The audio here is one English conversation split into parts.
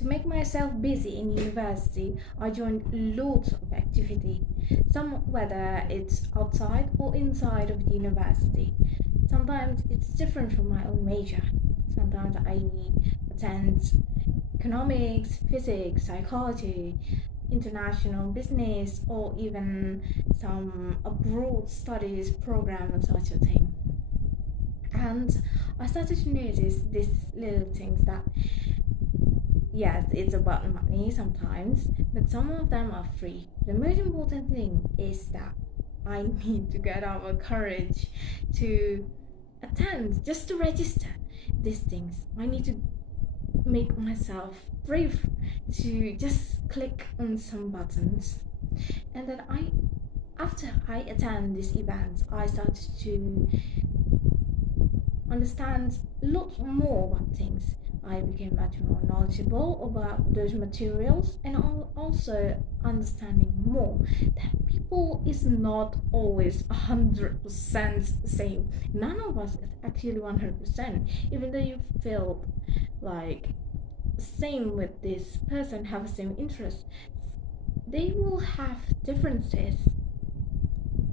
To make myself busy in university, I joined loads of activity, some whether it's outside or inside of the university. Sometimes it's different from my own major. Sometimes I attend economics, physics, psychology, international business, or even some abroad studies program and such a thing. And I started to notice these little things that yes, it's about money sometimes, but some of them are free. The most important thing is that I need to get up a courage to attend, just to register these things. I need to make myself brave to just click on some buttons. And then after I attend these events, I started to understand a lot more about things. I became much more knowledgeable about those materials and also understanding more that people is not always 100% the same. None of us is actually 100%. Even though you feel like same with this person, have the same interests, they will have differences.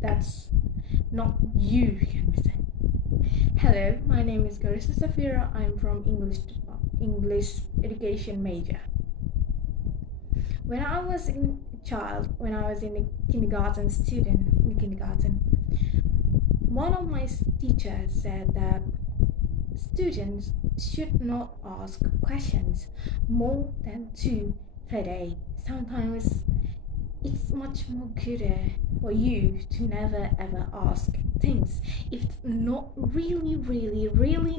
That's not you, can we say. Hello, my name is Gharisha Safira. I'm from English education major. When I was in a kindergarten student in kindergarten, one of my teachers said that students should not ask questions more than 2 per day. Sometimes it's much more gooder for you to never ever ask things if it's not really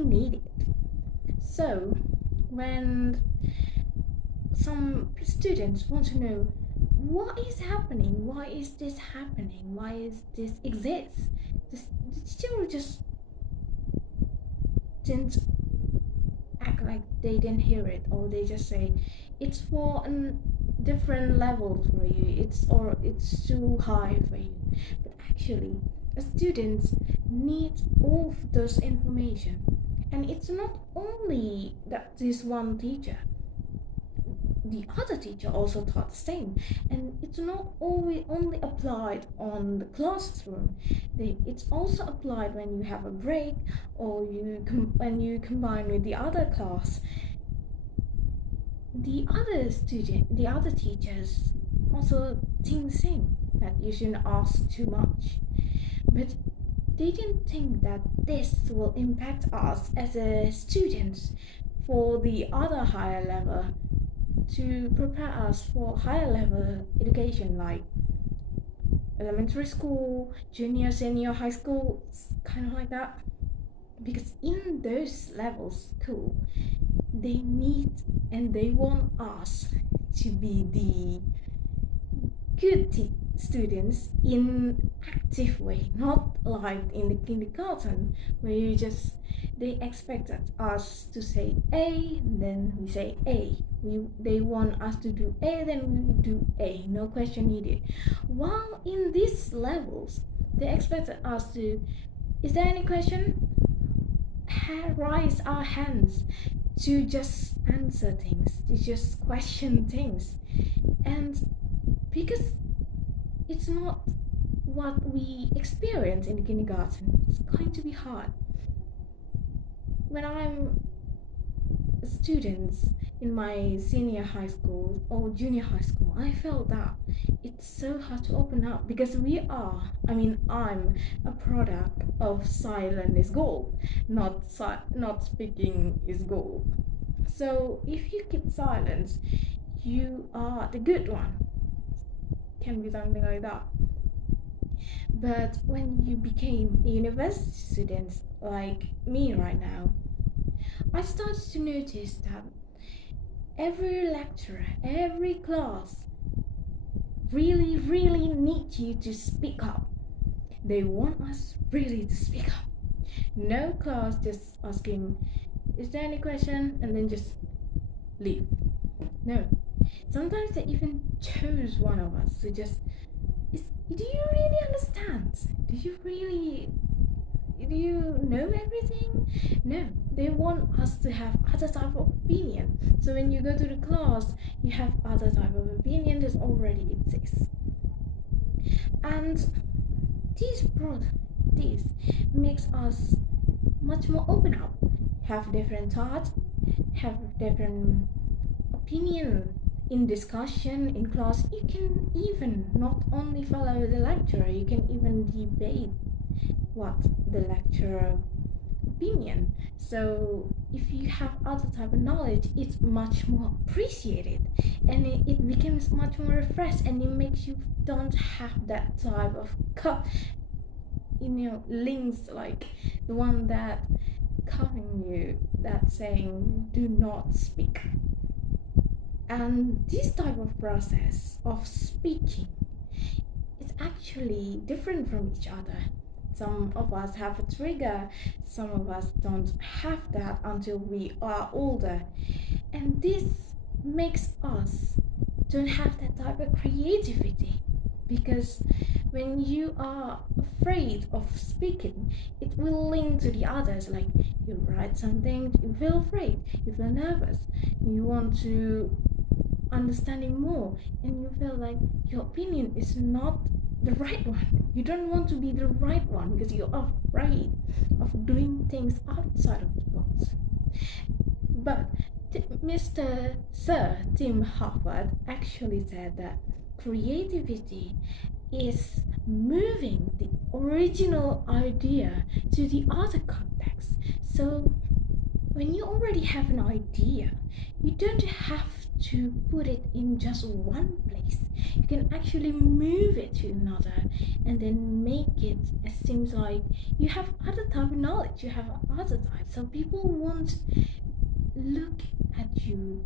needed. So when some students want to know what is happening, why is this happening, why is this exists, the teacher will just didn't act like they didn't hear it, or they just say it's for different levels for you, it's too high for you. But actually students need all of those information, and it's not only that this one teacher, the other teacher also taught the same, and it's not always only applied on the classroom. It's also applied when you have a break, or when you combine with the other class. The other teachers also think the same, that you shouldn't ask too much, but they didn't think that this will impact us as a students for the other higher level, to prepare us for higher level education like elementary school, junior, senior, high school, kind of like that. Because in those levels school, they need and they want us to be the good students in active way, not like in the kindergarten where they expected us to say A, then we say A. They want us to do A, then we do A, no question needed. While in these levels, they expected us to, is there any question? Raise our hands, to just answer things, to just question things. And because it's not what we experience in the kindergarten, it's going to be hard. When I'm students in my senior high school or junior high school, I felt that it's so hard to open up, because I'm a product of silent is gold, not speaking is gold. So if you keep silence, you are the good one. Can be something like that. But when you became a university student like me right now, I started to notice that every lecturer, every class really need you to speak up. They want us really to speak up. No class just asking, is there any question, and then just leave. No. Sometimes they even chose one of us to just, do you really understand? Do you really do you know everything? No, they want us to have other type of opinion. So when you go to the class, you have other type of opinion that already exists. And this makes us much more open up, have different thoughts, have different opinion in discussion in class. You can even not only follow the lecturer, you can even debate what the lecturer opinion. So if you have other type of knowledge, it's much more appreciated, and it becomes much more refreshed, and it makes you don't have that type of links like the one that covering you, that saying do not speak. And this type of process of speaking is actually different from each other. Some of us have a trigger, some of us don't have that until we are older. And this makes us don't have that type of creativity, because when you are afraid of speaking, it will link to the others. Like you write something, you feel afraid, you feel nervous, you want to understanding more, and you feel like your opinion is not the right one. You don't want to be the right one because you're afraid of doing things outside of the box. But Mr. Sir Tim Harford actually said that creativity is moving the original idea to the other context. So when you already have an idea, you don't have to put it in just one place. You can actually move it to another and then make it, it seems like you have other type of knowledge, you have other type. So people won't look at you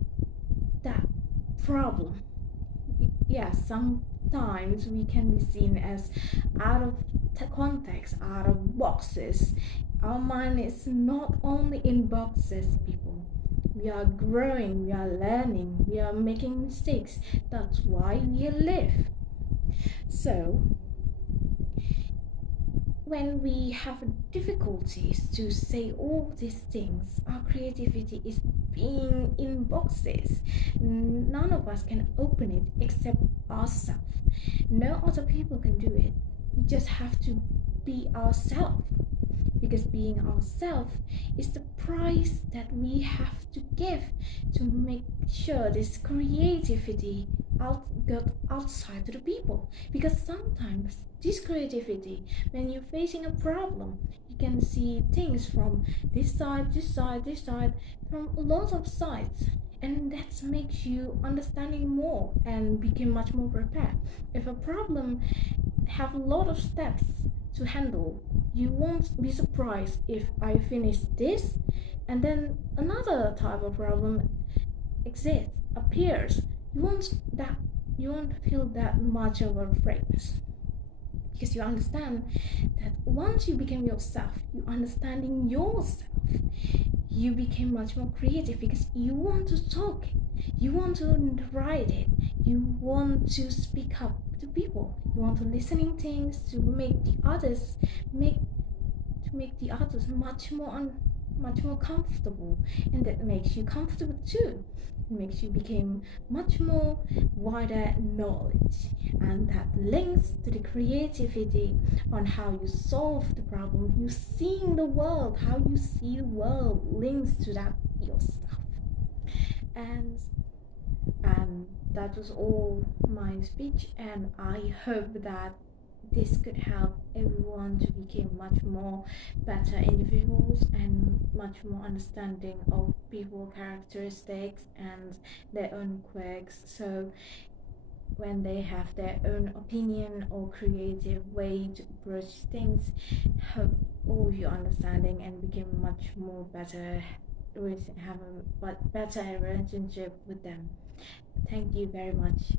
that problem. Yeah, sometimes we can be seen as out of context, out of boxes. Our mind is not only in boxes, people. We are growing, we are learning, we are making mistakes. That's why we live. So when we have difficulties to say all these things, our creativity is being in boxes. None of us can open it except ourselves. No other people can do it. We just have to be ourselves, because being ourselves is the price that we have to give to make sure this creativity got outside to the people. Because sometimes this creativity, when you're facing a problem, you can see things from this side, this side, this side, from a lot of sides, and that makes you understanding more and become much more prepared. If a problem have a lot of steps to handle, you won't be surprised if I finish this and then another type of problem exists, appears. You won't feel that much of a afraidness, because you understand that once you become yourself, you understanding yourself, you became much more creative, because you want to talk, you want to write it, you want to speak up to people, you want to listening things to make the others much more comfortable, and that makes you comfortable too. It makes you become much more wider knowledge, and that links to the creativity on how you solve the problem, you seeing the world, how you see the world links to that yourself. And that was all my speech, and I hope that this could help everyone to become much more better individuals and much more understanding of people characteristics and their own quirks. So when they have their own opinion or creative way to approach things, hope all of you understanding and become much more better, have a better relationship with them. Thank you very much.